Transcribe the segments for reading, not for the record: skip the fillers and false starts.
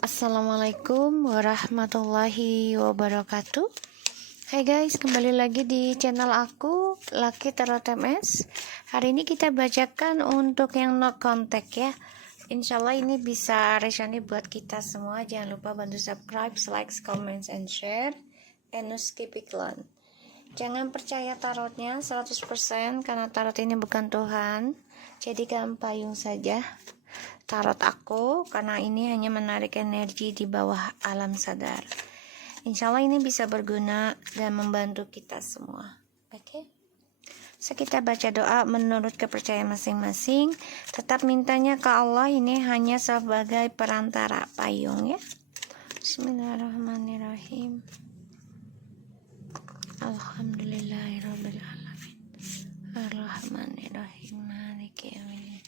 Assalamualaikum warahmatullahi wabarakatuh. Hai guys, kembali lagi di channel aku Lucky Tarot MS. Hari ini kita bacakan untuk yang no contact ya. Insyaallah ini bisa resonate buat kita semua. Jangan lupa bantu subscribe, like, comment, and share. And no skip iklan. Jangan percaya tarotnya 100% karena tarot ini bukan Tuhan. Jadikan payung saja tarot aku, karena ini hanya menarik energi di bawah alam sadar. Insya Allah ini bisa berguna dan membantu kita semua. Oke? So kita baca doa menurut kepercayaan masing-masing. Tetap mintanya ke Allah, ini hanya sebagai perantara payung ya. Bismillahirrahmanirrahim. Alhamdulillahirabbil alamin. Arrahmanirrahim. Maliki yaumiddin.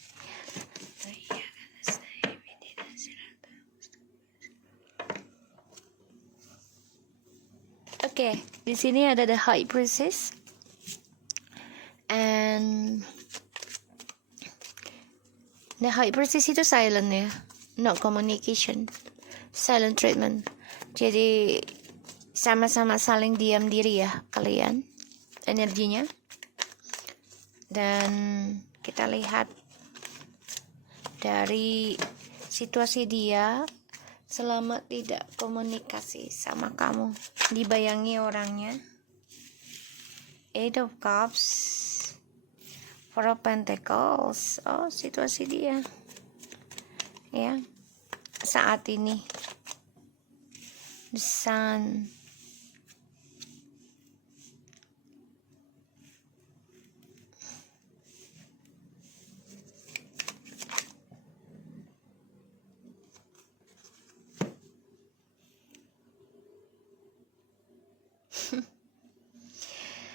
Oke, di sini ada the High Priestess, and the High Priestess itu silent ya, no communication, silent treatment. Jadi sama-sama saling diam diri ya kalian energinya. Dan kita lihat dari situasi dia selama tidak komunikasi sama kamu, dibayangi orangnya. Eight of Cups, Four of Pentacles. Oh, situasi dia ya saat ini. The Sun.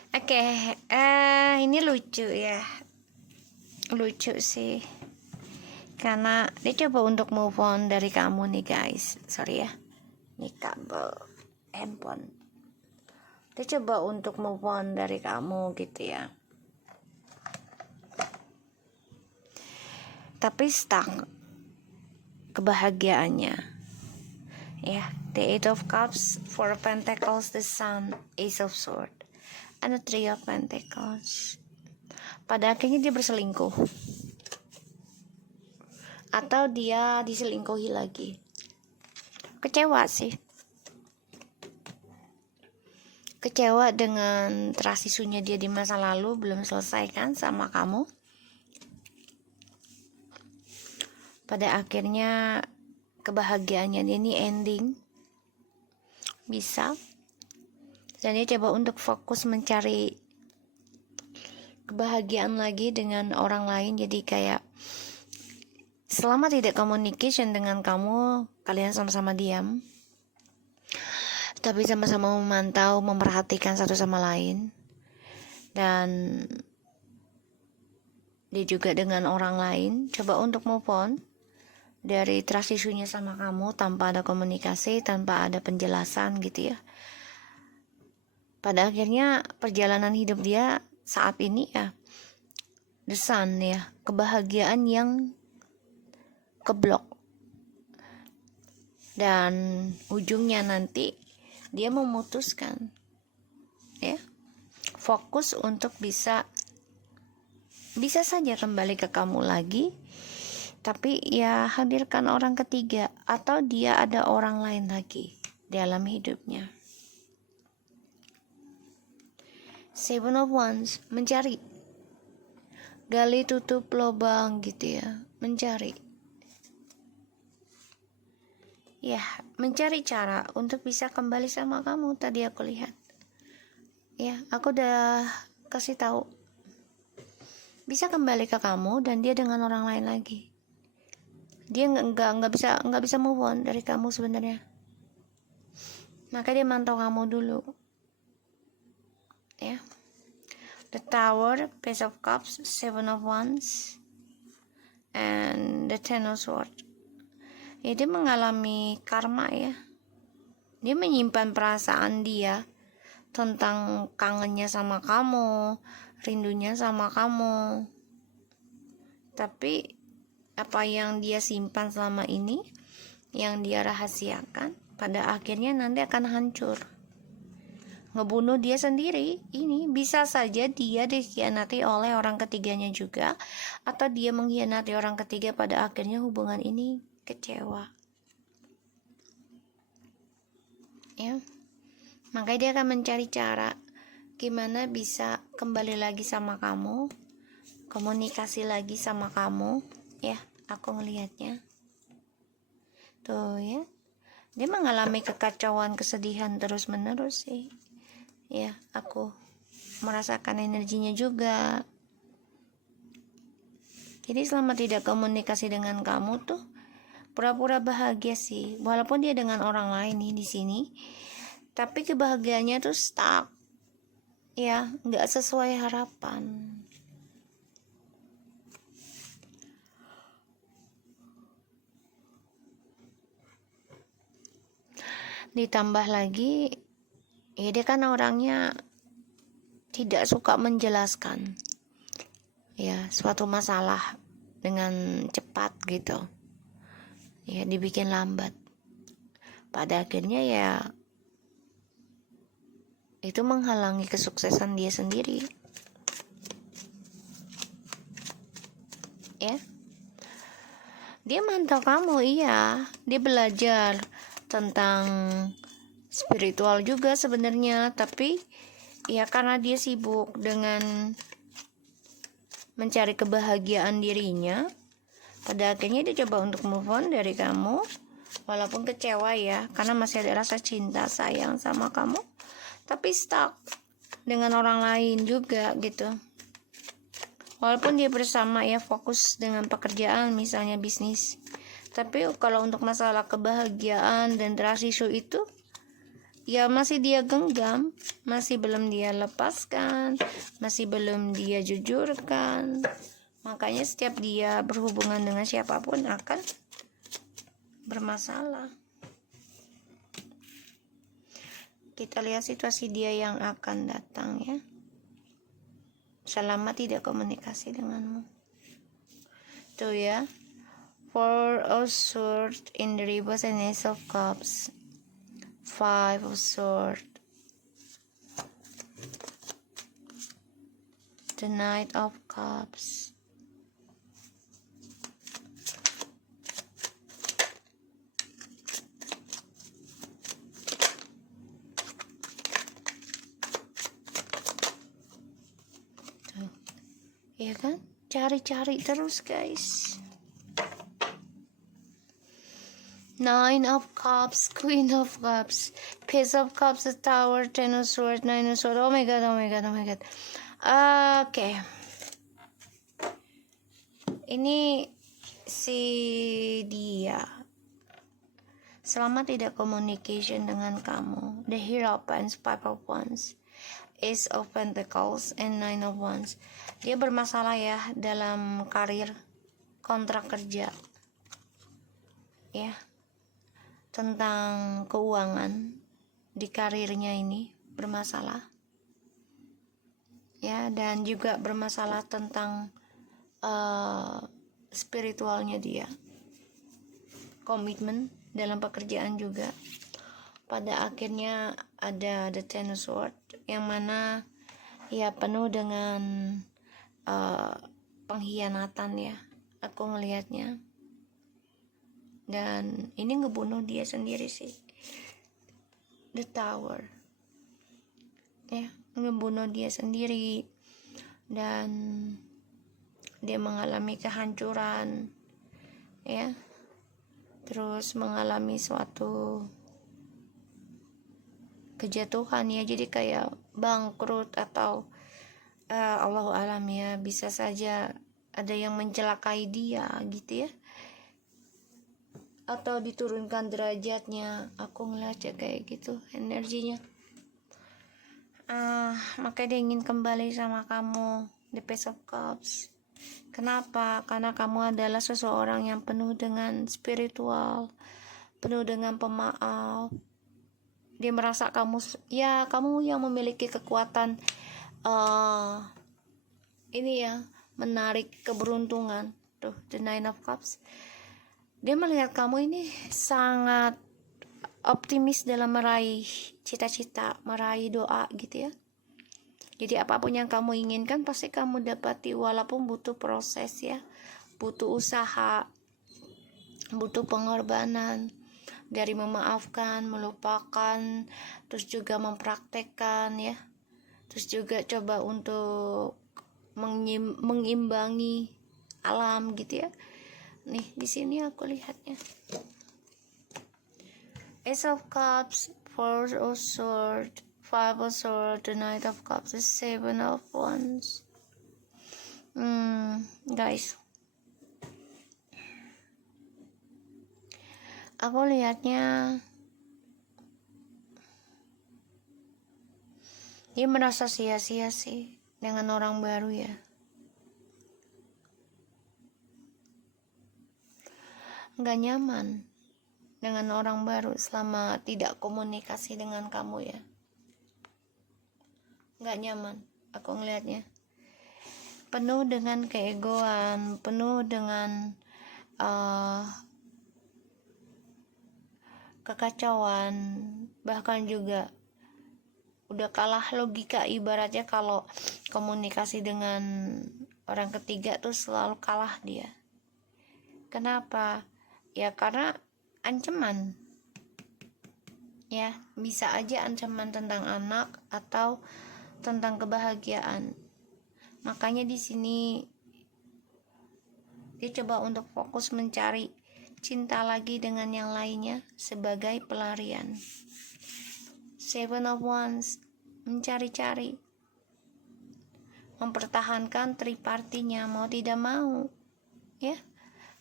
Oke, ini lucu ya, lucu sih, karena dia coba untuk move on dari kamu nih guys. Sorry ya, ini kabel handphone. Dia coba untuk move on dari kamu gitu ya, tapi stuck kebahagiaannya ya. The Eight of Cups, Four of Pentacles, the Sun, Ace of Swords, and the Three of Pentacles. Pada akhirnya dia berselingkuh, atau dia diselingkuhi lagi. Kecewa sih, kecewa dengan trust isunya dia di masa lalu belum selesaikan sama kamu. Pada akhirnya kebahagiaannya ini ending, bisa. Dan dia coba untuk fokus mencari kebahagiaan lagi dengan orang lain. Jadi kayak selama tidak communication dengan kamu, kalian sama-sama diam, tapi sama-sama memantau, memperhatikan satu sama lain. Dan dia juga dengan orang lain coba untuk move on dari trust isunya sama kamu, tanpa ada komunikasi, tanpa ada penjelasan gitu ya. Pada akhirnya perjalanan hidup dia saat ini ya the Sun ya, kebahagiaan yang keblok. Dan ujungnya nanti dia memutuskan ya, fokus untuk bisa saja kembali ke kamu lagi, tapi ya hadirkan orang ketiga, atau dia ada orang lain lagi dalam hidupnya. Seven of Wands, mencari, gali tutup lubang gitu ya, mencari ya, mencari cara untuk bisa kembali sama kamu. Tadi aku lihat ya, aku udah kasih tahu bisa kembali ke kamu, dan dia dengan orang lain lagi. Dia nggak bisa move on dari kamu sebenarnya, maka dia mantau kamu dulu ya. The Tower, Page of Cups, Seven of Wands, and the Ten of Swords. Ya, dia mengalami karma ya. Dia menyimpan perasaan dia tentang kangennya sama kamu, rindunya sama kamu. Tapi apa yang dia simpan selama ini yang dia rahasiakan pada akhirnya nanti akan hancur, ngebunuh dia sendiri. Ini bisa saja dia dikhianati oleh orang ketiganya juga, atau dia mengkhianati orang ketiga, pada akhirnya hubungan ini kecewa ya. Makanya dia akan mencari cara gimana bisa kembali lagi sama kamu, komunikasi lagi sama kamu ya. Aku ngelihatnya tuh ya, dia mengalami kekacauan, kesedihan terus menerus sih ya. Aku merasakan energinya juga. Jadi selama tidak komunikasi dengan kamu tuh pura-pura bahagia sih, walaupun dia dengan orang lain nih di sini, tapi kebahagiaannya tuh stuck ya, nggak sesuai harapan. Ditambah lagi ya, dia kan orangnya tidak suka menjelaskan ya suatu masalah dengan cepat gitu ya, dibikin lambat. Pada akhirnya ya itu menghalangi kesuksesan dia sendiri ya. Dia mantau kamu, iya, dia belajar tentang spiritual juga sebenarnya, tapi ya karena dia sibuk dengan mencari kebahagiaan dirinya, pada akhirnya dia coba untuk move on dari kamu, walaupun kecewa ya, karena masih ada rasa cinta sayang sama kamu, tapi stuck dengan orang lain juga gitu. Walaupun dia bersama ya, fokus dengan pekerjaan misalnya bisnis, tapi kalau untuk masalah kebahagiaan dan trust issue itu ya masih dia genggam, masih belum dia lepaskan, masih belum dia jujurkan. Makanya setiap dia berhubungan dengan siapapun akan bermasalah. Kita lihat situasi dia yang akan datang ya, selama tidak komunikasi denganmu tuh ya. Four of Swords in the reverse and Ace of Cups, Five of Swords, the Knight of Cups, tuh ya kan, cari-cari terus guys. Nine of Cups, Queen of Cups, Page of Cups, the Tower, Ten of Swords, Nine of Swords. Oh my god, oh my god, oh my god. Oke. Ini si dia selama tidak communication dengan kamu. The Hero of Wands, Five of Wands, Ace of Pentacles, and Nine of Wands. Dia bermasalah ya dalam karir, kontrak kerja ya, tentang keuangan di karirnya ini bermasalah ya, dan juga bermasalah tentang spiritualnya dia, komitmen dalam pekerjaan juga. Pada akhirnya ada the Ten of Swords yang mana ya penuh dengan pengkhianatan ya, aku ngelihatnya. Dan ini ngebunuh dia sendiri sih, the Tower ya, ngebunuh dia sendiri, dan dia mengalami kehancuran ya, terus mengalami suatu kejatuhan ya, jadi kayak bangkrut atau Allahu alam ya, bisa saja ada yang mencelakai dia gitu ya, atau diturunkan derajatnya. Aku ngeliatnya kayak gitu energinya. Makanya dia ingin kembali sama kamu, the Page of Cups. Kenapa? Karena kamu adalah seseorang yang penuh dengan spiritual, penuh dengan pemaaf. Dia merasa kamu ya, kamu yang memiliki kekuatan ini ya, menarik keberuntungan. Tuh, the Nine of Cups. Dia melihat kamu ini sangat optimis dalam meraih cita-cita, meraih doa gitu ya. Jadi apapun yang kamu inginkan pasti kamu dapati, walaupun butuh proses ya, butuh usaha, butuh pengorbanan, dari memaafkan, melupakan, terus juga mempraktekkan ya, terus juga coba untuk mengimbangi alam gitu ya. Nih di sini aku lihatnya Ace of Cups, Four of Swords, Five of Swords, the Knight of Cups, the Seven of Wands. Guys, aku lihatnya dia merasa sia-sia sih dengan orang baru ya. Nggak nyaman dengan orang baru selama tidak komunikasi dengan kamu ya. Nggak nyaman aku ngelihatnya. Penuh dengan keegoan, penuh dengan kekacauan, bahkan juga udah kalah logika. Ibaratnya kalau komunikasi dengan orang ketiga tuh selalu kalah dia. Kenapa? Ya karena ancaman ya, bisa aja ancaman tentang anak atau tentang kebahagiaan. Makanya di sini dia coba untuk fokus mencari cinta lagi dengan yang lainnya sebagai pelarian. Seven of Wands, mencari-cari, mempertahankan tripartinya mau tidak mau ya,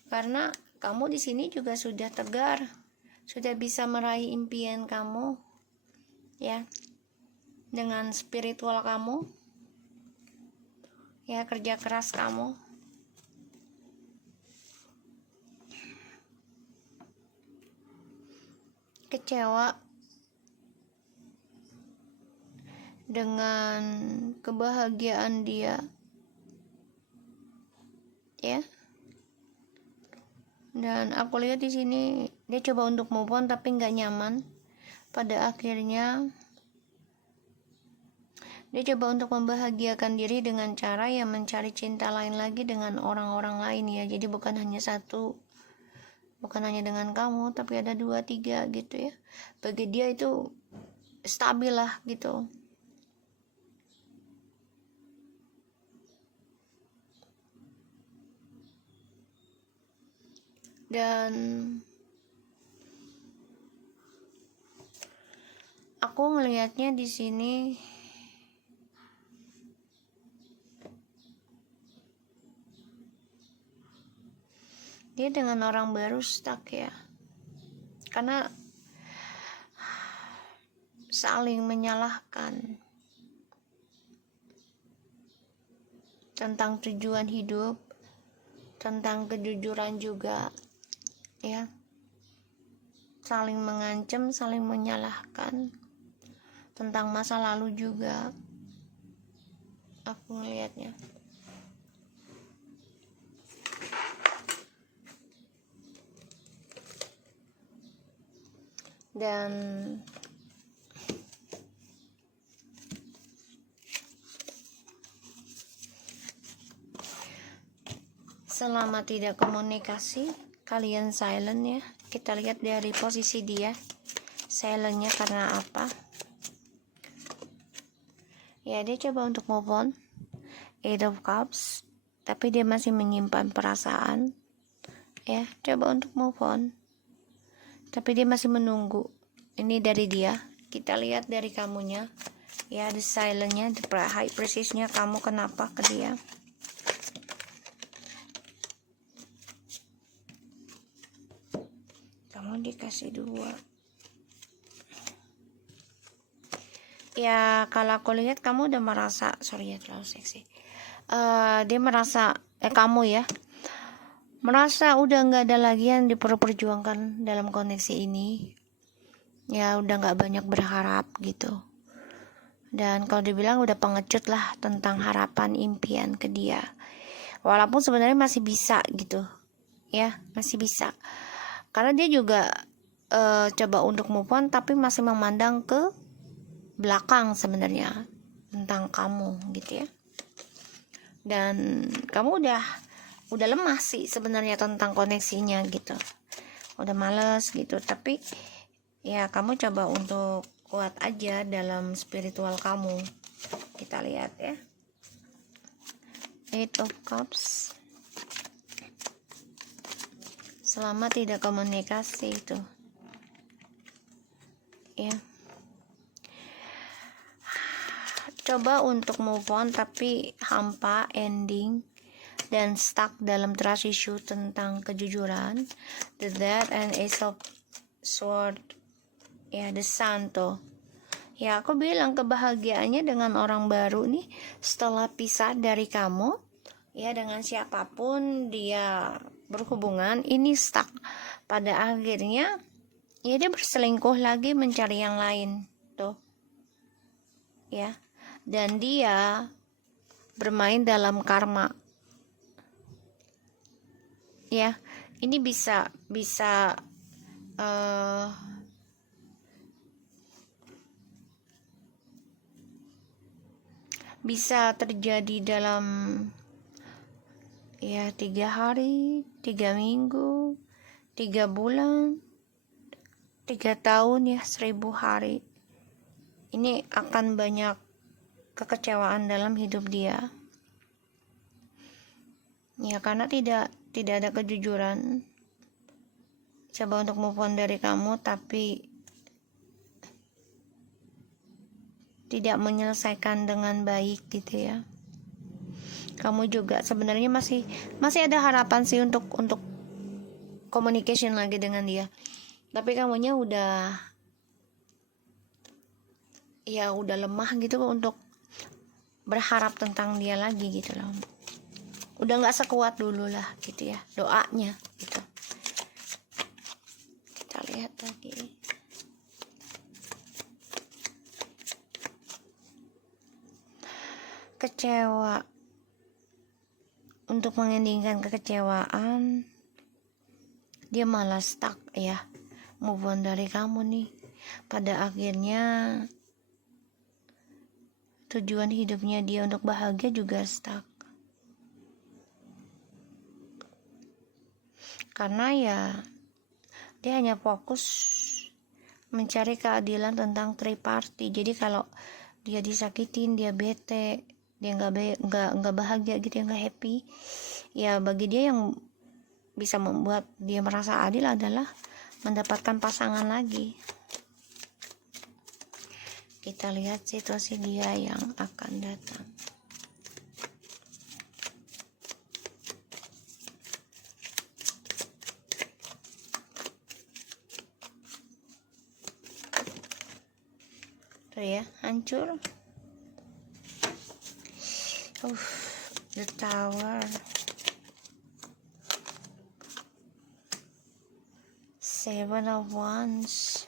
karena kamu di sini juga sudah tegar, sudah bisa meraih impian kamu ya, dengan spiritual kamu ya, kerja keras kamu. Kecewa dengan kebahagiaan dia ya. Dan aku lihat di sini dia coba untuk move on tapi nggak nyaman. Pada akhirnya dia coba untuk membahagiakan diri dengan cara yang mencari cinta lain lagi dengan orang-orang lain ya. Jadi bukan hanya satu, bukan hanya dengan kamu, tapi ada 2, 3 gitu ya. Bagi dia itu stabil lah gitu. Dan aku ngelihatnya di sini dia dengan orang baru stuck ya, karena saling menyalahkan tentang tujuan hidup, tentang kejujuran juga ya, saling mengancam, saling menyalahkan tentang masa lalu juga aku ngelihatnya. Dan selama tidak komunikasi, kalian silent ya. Kita lihat dari posisi dia silentnya karena apa ya, dia coba untuk move on, Eight of Cups, tapi dia masih menyimpan perasaan ya, coba untuk move on tapi dia masih menunggu. Ini dari dia, kita lihat dari kamunya ya, the silentnya, the high presence-nya kamu kenapa ke dia. Kamu dikasih 2 ya. Kalau aku lihat kamu udah merasa, sorry ya terlalu seksi, dia merasa kamu ya merasa udah nggak ada lagi yang diperjuangkan dalam koneksi ini ya, udah nggak banyak berharap gitu. Dan kalau dibilang udah pengecut lah tentang harapan impian ke dia, walaupun sebenarnya masih bisa gitu ya, masih bisa. karena dia juga coba untuk move on tapi masih memandang ke belakang sebenarnya tentang kamu gitu ya. Dan kamu udah lemah sih sebenarnya tentang koneksinya gitu, udah males gitu. Tapi ya kamu coba untuk kuat aja dalam spiritual kamu. Kita lihat ya, Eight of Cups. Selama tidak komunikasi itu ya, coba untuk move on tapi hampa ending dan stuck dalam trust issue tentang kejujuran. The Death and Ace of Sword ya, The Sun tuh ya. Aku bilang kebahagiaannya dengan orang baru nih setelah pisah dari kamu ya, dengan siapapun dia berhubungan ini stuck. Pada akhirnya ya dia berselingkuh lagi, mencari yang lain tuh ya, dan dia bermain dalam karma ya. Ini bisa terjadi dalam ya 3 hari, 3 minggu, 3 bulan, 3 tahun ya, 1000 hari. Ini akan banyak kekecewaan dalam hidup dia ya, karena tidak ada kejujuran. Coba untuk move on dari kamu tapi tidak menyelesaikan dengan baik gitu ya. Kamu juga sebenarnya masih ada harapan sih untuk communication lagi dengan dia, tapi kamunya udah lemah gitu untuk berharap tentang dia lagi gitu loh. Udah nggak sekuat dulu lah gitu ya doanya gitu. Kita lihat lagi. Kecewa. Untuk mengendingkan kekecewaan, dia malah stuck ya, move on dari kamu nih. Pada akhirnya tujuan hidupnya dia untuk bahagia juga stuck. Karena ya dia hanya fokus mencari keadilan tentang triparty. Jadi kalau dia disakitin, dia bete, dia nggak bahagia gitu, nggak happy ya, bagi dia yang bisa membuat dia merasa adil adalah mendapatkan pasangan lagi. Kita lihat situasi dia yang akan datang. Tuh ya, hancur. The Tower. 7 of Wands.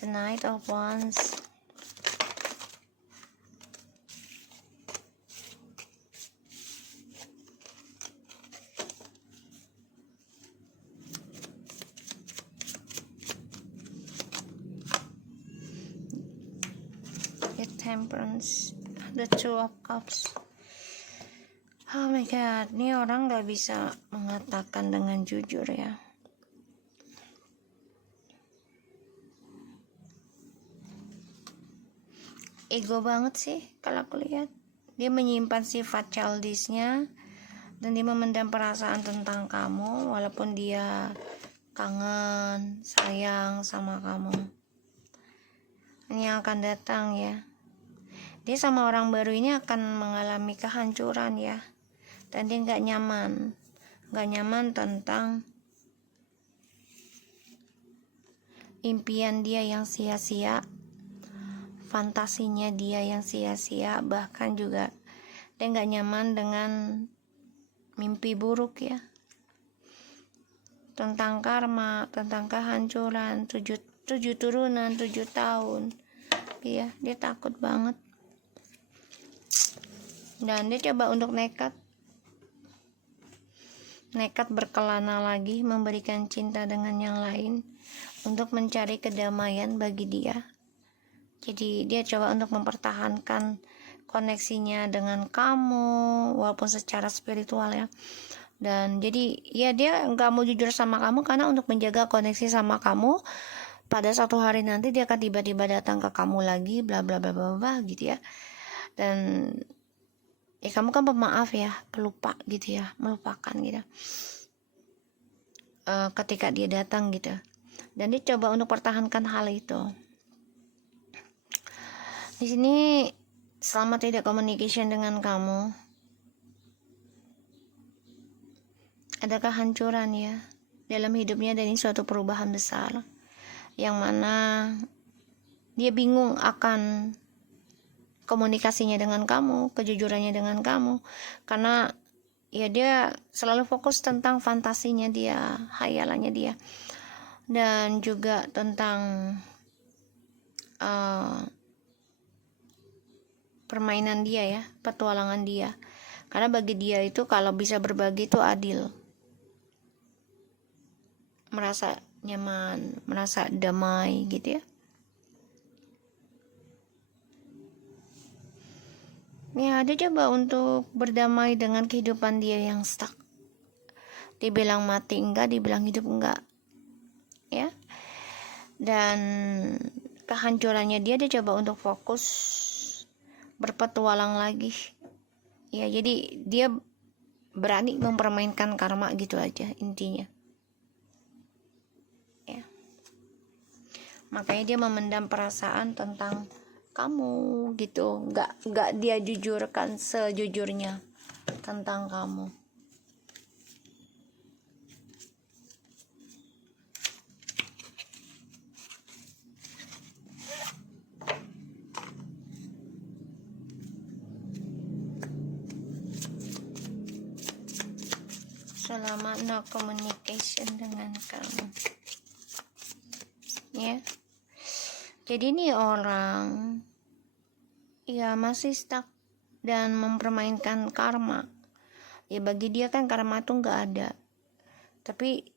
The Knight of Wands. The Temperance. The Two of Cups. Oh my god, ini orang gak bisa mengatakan dengan jujur ya. Ego banget sih kalau aku lihat. Dia menyimpan sifat childishnya dan dia memendam perasaan tentang kamu walaupun dia kangen, sayang sama kamu. Ini yang akan datang ya. Dia sama orang baru ini akan mengalami kehancuran ya. Dan dia gak nyaman tentang impian dia yang sia-sia, fantasinya dia yang sia-sia, bahkan juga dia gak nyaman dengan mimpi buruk ya, tentang karma, tentang kehancuran, 7 turunan, 7 tahun ya. Dia takut banget dan dia coba untuk nekat nekat berkelana lagi memberikan cinta dengan yang lain untuk mencari kedamaian bagi dia. Jadi dia coba untuk mempertahankan koneksinya dengan kamu walaupun secara spiritual ya. Dan jadi ya dia nggak mau jujur sama kamu karena untuk menjaga koneksi sama kamu, pada suatu hari nanti dia akan tiba-tiba datang ke kamu lagi bla bla bla bla bla gitu ya. Dan ya kamu kan pemaaf ya, pelupa gitu ya, melupakan gitu. Ketika dia datang gitu. Dan dia coba untuk pertahankan hal itu. Di sini selama tidak communication dengan kamu, ada kehancuran ya dalam hidupnya, dan ini suatu perubahan besar yang mana dia bingung akan komunikasinya dengan kamu, kejujurannya dengan kamu, karena ya dia selalu fokus tentang fantasinya dia, hayalannya dia, dan juga tentang permainan dia ya, petualangan dia, karena bagi dia itu kalau bisa berbagi itu adil, merasa nyaman, merasa damai gitu ya. Ya, dia coba untuk berdamai dengan kehidupan dia yang stuck. Dibilang mati enggak, dibilang hidup enggak. Ya. Dan kehancurannya dia coba untuk fokus berpetualang lagi. Ya, jadi dia berani mempermainkan karma gitu aja intinya. Ya. Makanya dia memendam perasaan tentang kamu gitu, nggak dia jujurkan sejujurnya tentang kamu. Selama no communication dengan kamu ya. Jadi ini orang ya masih stuck dan mempermainkan karma. Ya bagi dia kan karma itu nggak ada. Tapi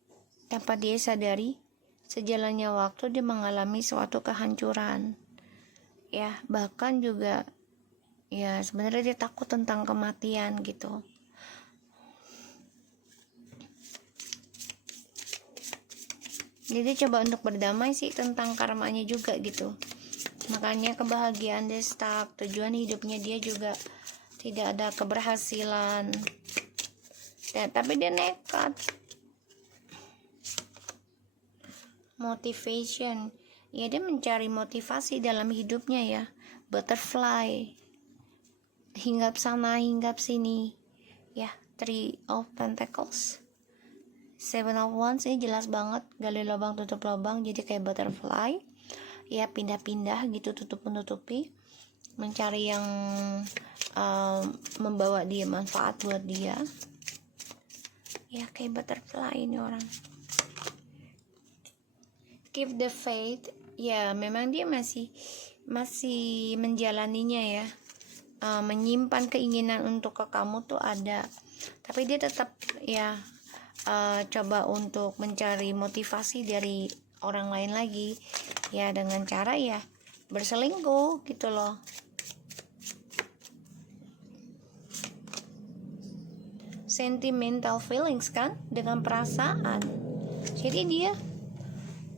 tanpa dia sadari, sejalannya waktu dia mengalami suatu kehancuran. Ya bahkan juga ya sebenarnya dia takut tentang kematian gitu. Jadi coba untuk berdamai sih tentang karmanya juga gitu. Makanya kebahagiaan dia stuck, tujuan hidupnya dia juga tidak ada keberhasilan. Ya, tapi dia nekat. Motivation, ya dia mencari motivasi dalam hidupnya ya. Butterfly, hinggap sana, hinggap sini. Ya, Three of Pentacles. Seven of Wands ini jelas banget, gali lubang tutup lubang, jadi kayak butterfly ya, pindah-pindah gitu, tutup-menutupi, mencari yang membawa dia manfaat buat dia ya, kayak butterfly ini orang. Keep the faith, ya memang dia masih menjalaninya ya, menyimpan keinginan untuk ke kamu tuh ada, tapi dia tetap ya coba untuk mencari motivasi dari orang lain lagi ya, dengan cara ya berselingkuh gitu loh. Sentimental feelings kan, dengan perasaan. Jadi dia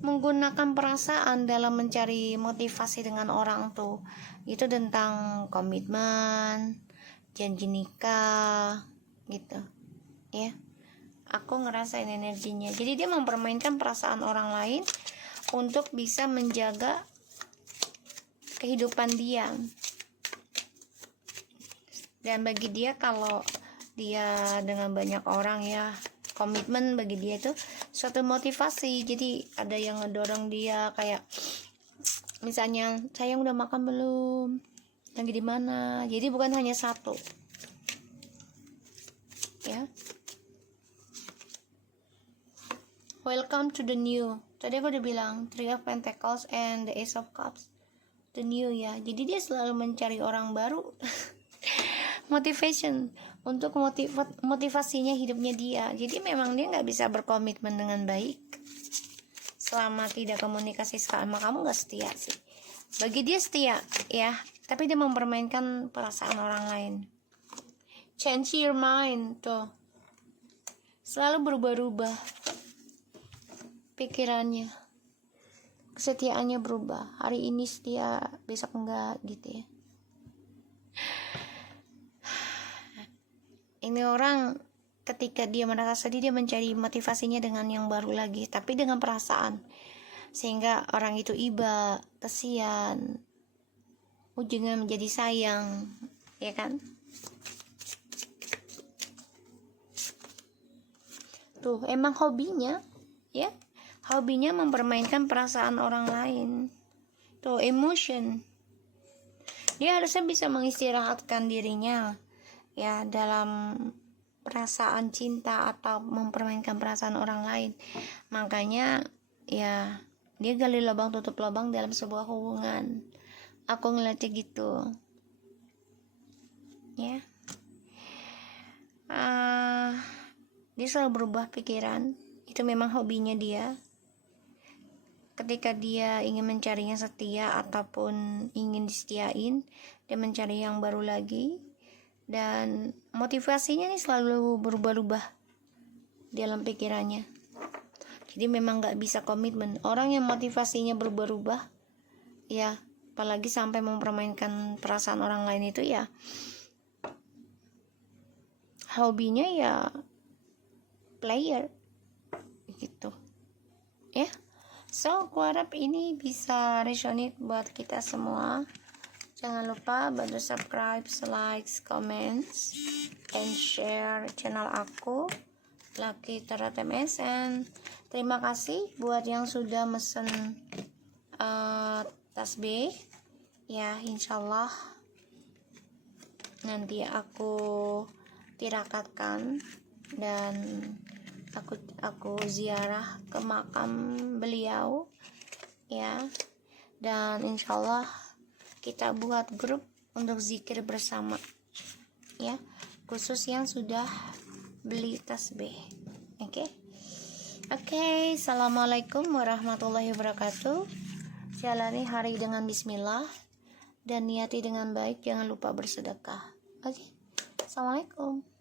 menggunakan perasaan dalam mencari motivasi dengan orang tuh. Itu tentang komitmen, janji nikah gitu ya. Aku ngerasain energinya. Jadi dia mempermainkan perasaan orang lain untuk bisa menjaga kehidupan dia. Dan bagi dia, kalau dia dengan banyak orang ya, komitmen bagi dia itu suatu motivasi. Jadi ada yang ngedorong dia, kayak misalnya, sayang udah makan belum, lagi di mana. Jadi bukan hanya satu ya. Welcome to the new. Tadi aku udah bilang Three of Pentacles and the Ace of Cups. The new ya. Jadi dia selalu mencari orang baru. Motivation untuk motivasinya hidupnya dia. Jadi memang dia nggak bisa berkomitmen dengan baik selama tidak komunikasi sama kamu, nggak setia sih. Bagi dia setia ya, tapi dia mempermainkan perasaan orang lain. Change your mind tuh, selalu berubah-ubah pikirannya, kesetiaannya berubah. Hari ini setia, besok enggak gitu ya. Ini orang ketika dia merasa sedih, dia mencari motivasinya dengan yang baru lagi, tapi dengan perasaan, sehingga orang itu iba, kesian, ujungnya menjadi sayang, ya kan? Tuh, emang hobinya, ya, hobinya mempermainkan perasaan orang lain. Tuh, emotion. Dia harusnya bisa mengistirahatkan dirinya, ya, dalam perasaan cinta atau mempermainkan perasaan orang lain. Makanya ya dia gali lubang tutup lubang dalam sebuah hubungan. Aku ngeliatnya gitu ya. Dia selalu berubah pikiran, itu memang hobinya dia. Ketika dia ingin mencari yang setia ataupun ingin disetiain, dia mencari yang baru lagi. Dan motivasinya nih selalu berubah-ubah dalam pikirannya. Jadi memang gak bisa komitmen. Orang yang motivasinya berubah-ubah, ya, apalagi sampai mempermainkan perasaan orang lain, itu ya hobinya ya player gitu ya. So aku harap ini bisa resonate buat kita semua. Jangan lupa bantu subscribe, like, comments, and share channel aku, Lucky Tarot MS. And terima kasih buat yang sudah mesen tasbih. Ya, insyaallah nanti aku tirakatkan dan aku ziarah ke makam beliau, ya. Dan insyaallah kita buat grup untuk zikir bersama, ya, khusus yang sudah beli tasbih. Oke. Assalamualaikum warahmatullahi wabarakatuh. Jalani hari dengan bismillah dan niati dengan baik. Jangan lupa bersedekah. Assalamualaikum.